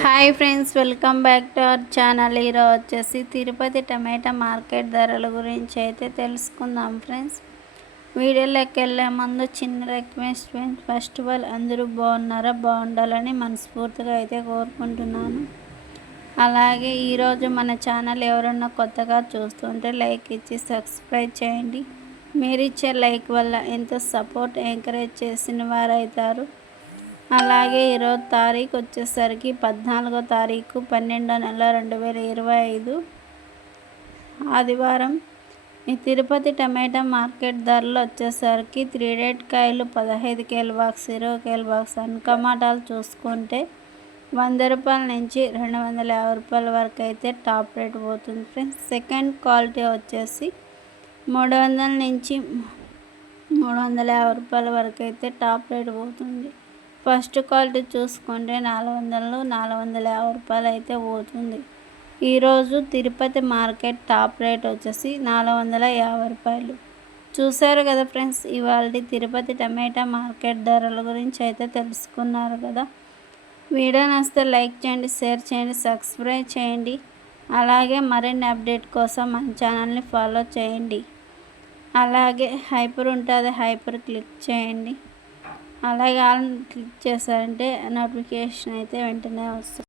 Hi friends welcome back to our channel. ఈరోజు వచ్చేసి తిరుపతి టమాటా market ధరల గురించి అయితే తెలుసుకుందాం ఫ్రెండ్స్. వీడియోలోకి వెళ్ళే ముందు చిన్న request friends first of all అందరూ బాగున్నారా? బాగుండాలని మనస్ఫూర్తిగా అయితే కోరుకుంటున్నాను. అలాగే ఈరోజు మన ఛానల్ ఎవరన్నా కొత్తగా చూస్తుంటే లైక్ ఇచ్చి సబ్స్క్రైబ్ చేయండి. మీరు ఇచ్చే లైక్ వల్ల ఎంతో సపోర్ట్ ఎంకరేజ్ చేసిన వారైతారు. అలాగే ఇరవై తారీఖు వచ్చేసరికి పద్నాలుగో తారీఖు పన్నెండో నెల రెండు వేల ఇరవై ఐదు. ఆదివారం ఈ తిరుపతి టమాటా మార్కెట్ ధరలు వచ్చేసరికి త్రీ డేట్ కాయలు పదహైదు కేల బాక్స్ ఇరవై కేల బాక్స్ అన్కమాటాలు చూసుకుంటే వంద రూపాయల నుంచి రెండు వందల యాభై రూపాయల వరకు అయితే టాప్ రేట్ పోతుంది ఫ్రెండ్స్. సెకండ్ క్వాలిటీ వచ్చేసి మూడు వందల నుంచి మూడు వందల యాభై రూపాయల వరకు అయితే టాప్ రేట్ పోతుంది. ఫస్ట్ క్వాలిటీ చూసుకుంటే నాలుగు వందలు నాలుగు వందల యాభై రూపాయలు అయితే పోతుంది. ఈరోజు తిరుపతి మార్కెట్ టాప్ రేట్ వచ్చేసి నాలుగు వందల యాభై రూపాయలు. చూసారు కదా ఫ్రెండ్స్ ఇవాళ తిరుపతి టమాటా మార్కెట్ ధరల గురించి అయితే తెలుసుకున్నారు కదా. వీడియో నచ్చితే లైక్ చేయండి షేర్ చేయండి సబ్స్క్రైబ్ చేయండి. అలాగే మరిన్ని అప్డేట్ కోసం మన ఛానల్ని ఫాలో చేయండి. అలాగే హైపర్ ఉంటుంది హైపర్ క్లిక్ చేయండి. అలాగే ఆల్ క్లిక్ చేశారంటే నోటిఫికేషన్ అయితే వెంటనే వస్తుంది.